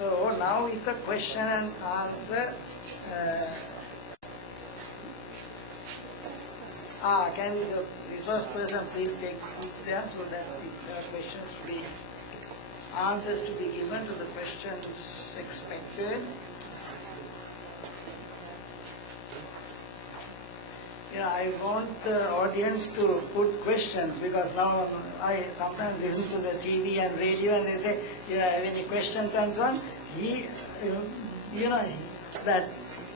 So now it's a question and answer. Can the resource person please take seats there so that the questions to be, answers to be given to the questions expected. Yeah, I want the audience to put questions because now I sometimes listen to the TV and radio and they say, "Do you have any questions?" and so on. That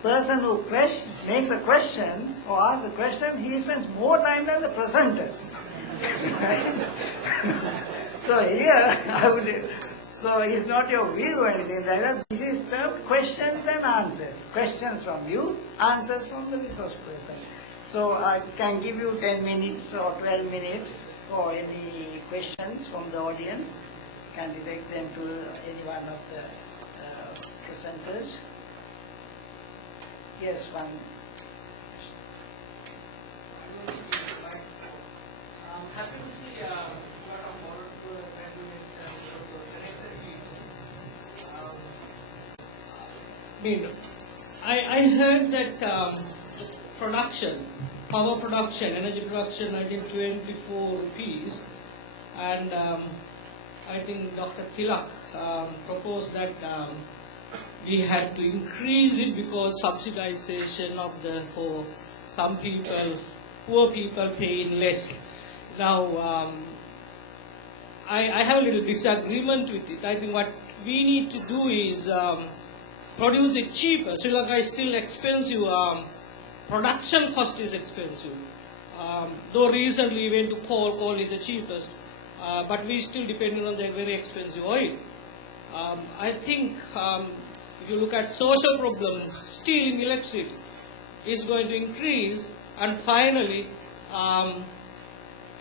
person who makes a question or asks a question, he spends more time than the presenter. So here, so it's not your view or anything like that. This is termed questions and answers. Questions from you, answers from the resource person. So I can give you 10 minutes or 12 minutes for any questions from the audience. You can direct them to any one of the presenters. Yes, one. I'm happy to see a lot of moral graduates and connected fields. I heard that production, power production, energy production, I think 24 rupees, and I think Dr. Tilak proposed that we had to increase it because subsidization of for some people, poor people paying less. Now, I have a little disagreement with it. I think what we need to do is produce it cheaper. Sri Lanka is still expensive. Production cost is expensive. Though recently we went to coal is the cheapest, but we still depending on the very expensive oil. I think if you look at social problems, still in electricity is going to increase, and finally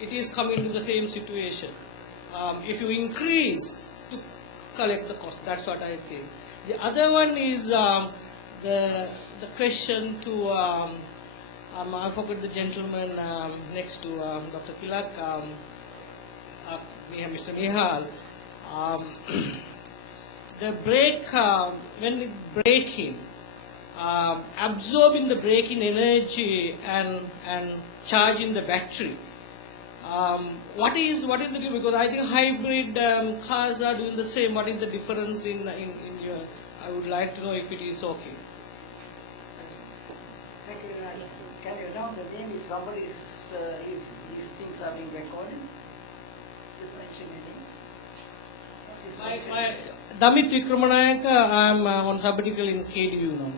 it is coming to the same situation. If you increase to collect the cost, that's what I think. The other one is the question to, I forgot the gentleman next to Dr. Tilak, Mr. Nihal. The brake, when it braking, absorbing the braking energy and charging the battery. What is the difference? Because I think hybrid cars are doing the same. What is the difference in your? I would like to know if it is okay. Thank you. Can you announce the name if somebody is, if these things are being recorded? Just mention your name. Damit Vikramanayaka, I am on sabbatical in KDU now.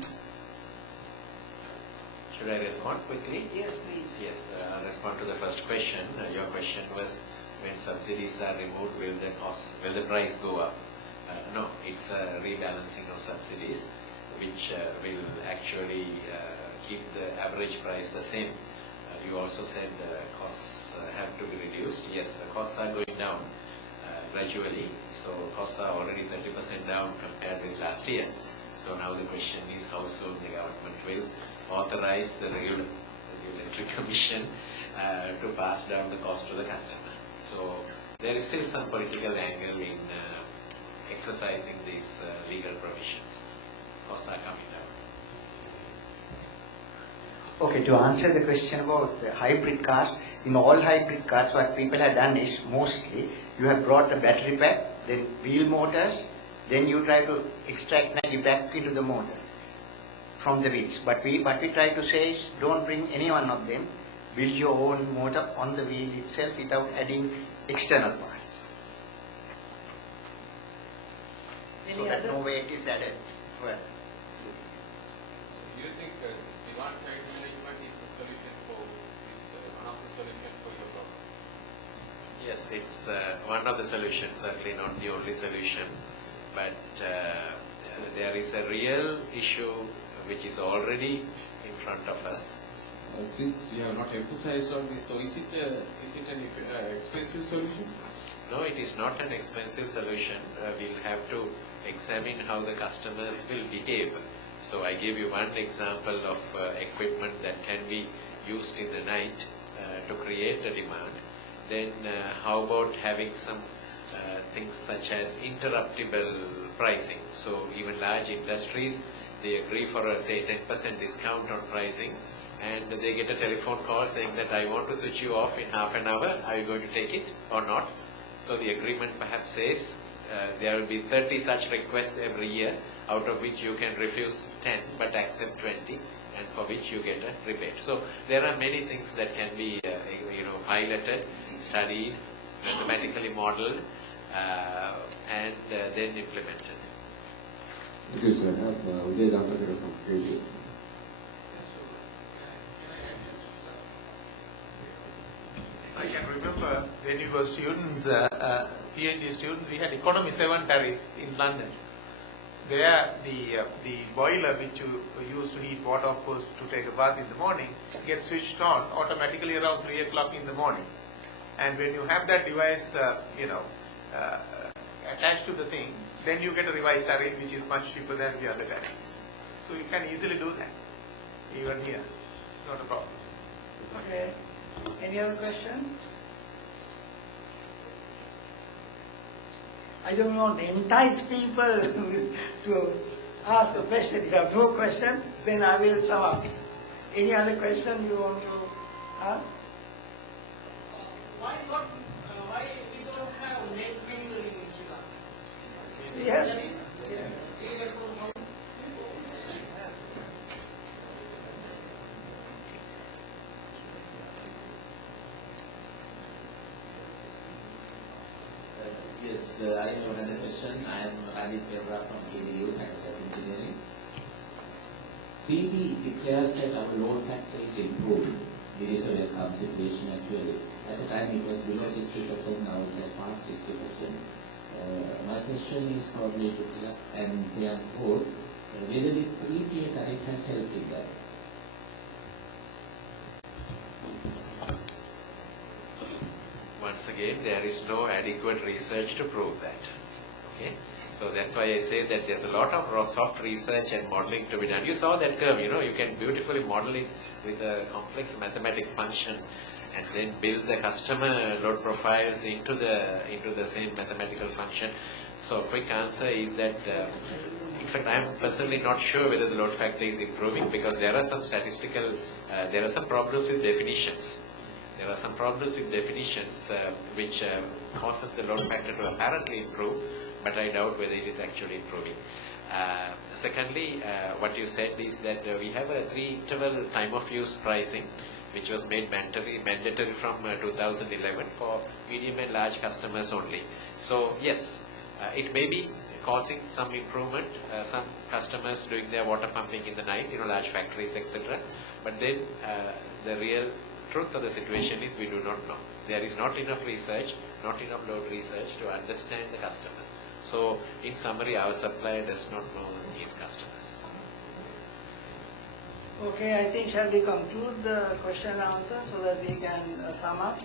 Should I respond quickly? Yes, please. Yes, I'll respond to the first question. Your question was, when subsidies are removed, will the price go up? No, it's a rebalancing of subsidies, which will actually keep the average price the same. You also said costs have to be reduced. Yes, the costs are going down gradually. So costs are already 30% down compared with last year. So now the question is how soon the government will authorize the Regulatory Commission to pass down the cost to the customer. So there is still some political angle in exercising these legal provisions. Costs are coming down. Okay, to answer the question about the hybrid cars, in all hybrid cars what people have done is mostly you have brought the battery pack, then wheel motors, then you try to extract energy back into the motor from the wheels. But what we try to say is don't bring any one of them, build your own motor on the wheel itself without adding external parts. So that no weight is added. Well, do you think this demand side management is a solution for this, one of the solutions for your problem? Yes, it's one of the solutions, certainly not the only solution, but there is a real issue which is already in front of us. Since you have not emphasized on this, so is it an expensive solution? No, it is not an expensive solution. We'll have to examine how the customers will behave. So I gave you one example of equipment that can be used in the night to create a demand. Then how about having some things such as interruptible pricing. So even large industries, they agree for a say 10% discount on pricing, and they get a telephone call saying that I want to switch you off in half an hour, are you going to take it or not? So the agreement perhaps says there will be 30 such requests every year, out of which you can refuse 10 but accept 20, and for which you get a rebate. So there are many things that can be piloted, studied, mathematically modeled, and then implemented. Thank you, sir. I have Uday Damodaran from KD. I can remember when we were students, PhD students, we had Economy 7 tariff in London, where the boiler which you use to heat water, of course, to take a bath in the morning, gets switched on automatically around 3 o'clock in the morning. And when you have that device, attached to the thing, then you get a revised tariff which is much cheaper than the other tariffs. So you can easily do that, even here, not a problem. Okay. Any other question? I don't want to entice people to ask a question. If you have no question, then I will sum up. Any other question you want to ask? Why we don't have net metering in Sri Lanka? We have. Yes, I have another question. I am Rajiv Devra from KDU Engineering. CEB declares that our load factor is improving. It is a welcome situation actually. At the time it was below 60%, now it has passed 60%. My question is probably to Kila and Priyank both, whether this 3-tier tariff has helped in that. Once again, there is no adequate research to prove that. Okay, so that's why I say that there's a lot of soft research and modeling to be done. You saw that curve, you can beautifully model it with a complex mathematics function, and then build the customer load profiles into the same mathematical function. So a quick answer is that, in fact, I am personally not sure whether the load factor is improving, because there are some there are some problems with definitions. There are some problems with definitions which causes the load factor to apparently improve, but I doubt whether it is actually improving. Secondly, what you said is that we have a 3-interval time of use pricing, which was made mandatory from 2011 for medium and large customers only. So yes, it may be causing some improvement, some customers doing their water pumping in the night, large factories, etc. But then the real truth of the situation is we do not know. There is not enough research, not enough load research to understand the customers. So in summary, our supplier does not know his customers. Okay, I think shall we conclude the question and answer so that we can sum up?